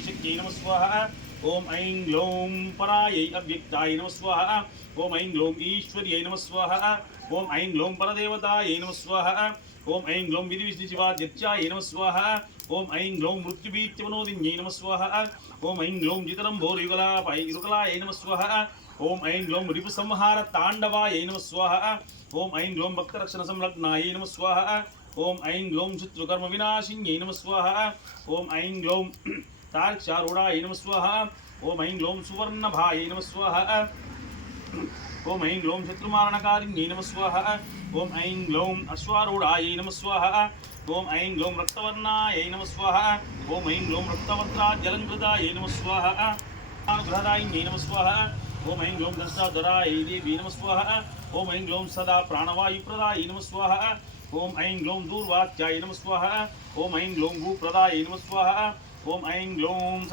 शक्त्यै नमः स्वाहा। ओम ऐं ग्लौं परायै अव्यक्ताय नमः स्वाहा। ओम ऐं ग्लौं ईश्वर्यै नमः स्वाहा। ओम ऐं ग्लौं परदेवतायै नमः स्वाहा। ओम ऐं ग्लौं विधिविष्णुशिवाद्यत्याय नमः स्वाहा। ओम ऐं ग्लौं मृत्युभीत्यवनोदिन्यै नमः स्वाहा। ओम ऐं ग्लौं जितरम्भोरुयुगलाय नमः स्वाहा। ओम ऐं ग्लौं रिपुसंहार तांडवाय नमः स्वाहा। ओम ऐं ग्लौं भक्तरक्षण संलग्नाय नमः स्वाहा। ओम ऐं ग्लौं शत्रुकर्म विनाशिन्यै नमः स्वाहा। ओम ऐं ग्लौं तार्क्षारूढाय नमः स्वाहा। ओम ऐं ग्लौं सुवर्णभाय नमः स्वाहा। ओम ऐं ग्लौं शत्रुमारणकारिण्यै नमः स्वाहा। ओम ऐं ग्लौं अश्वारूढाय नमः स्वाहा। ओम ऐं ग्लौं रक्तवर्णाय नमः स्वाहा। ओम ऐं ग्लौं रक्तवस्त्राजलङ्कृताय नमः स्वाहा। अनुग्रहदायिन्यै नमः स्वाहा। ओम ऐं ग्लौं दंष्टाधराय देवी नमः स्वाहा। ओम ऐं ग्लौं सदा प्राणवायुप्रदाय नमः स्वाहा। ओम ऐं ग्लौं दूर्वात्याय नमः स्वाहा। ओम ऐं ग्लौं भूप्रदाय नमः स्वाहा। ओम ऐं ग्लौं